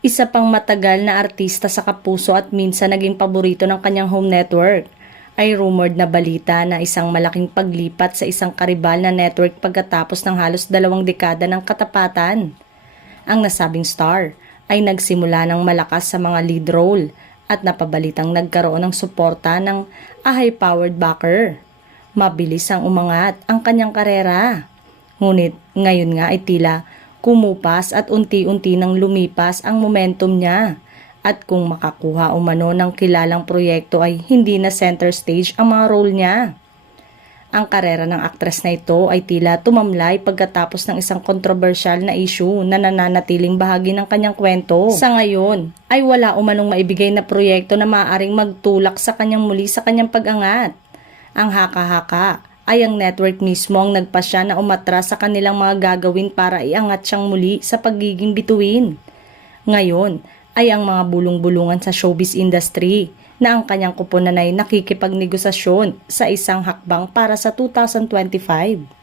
Isa pang matagal na artista sa Kapuso at minsan naging paborito ng kanyang home network ay rumored na balita na isang malaking paglipat sa isang karibal na network pagkatapos ng halos 2 dekada ng katapatan. Ang nasabing star ay nagsimula ng malakas sa mga lead role at napabalitang nagkaroon ng suporta ng a high-powered backer. Mabilis ang umangat ang kanyang karera. Ngunit ngayon nga ay tila kumupas at unti-unti nang lumipas ang momentum niya. At kung makakuha umano ng kilalang proyekto ay hindi na center stage ang mga role niya. Ang karera ng aktres na ito ay tila tumamlay pagkatapos ng isang kontrobersyal na issue na nananatiling bahagi ng kanyang kwento. Sa ngayon ay wala umanong maibigay na proyekto na maaaring magtulak sa kanyang muli sa kanyang pag-angat. Ang haka-haka ay ang network mismo ang nagpasya na umatras sa kanilang mga gagawin para iangat siyang muli sa pagiging bituin. Ngayon ay ang mga bulong-bulungan sa showbiz industry na ang kanyang kuponan ay nakikipagnegosasyon sa isang hakbang para sa 2025.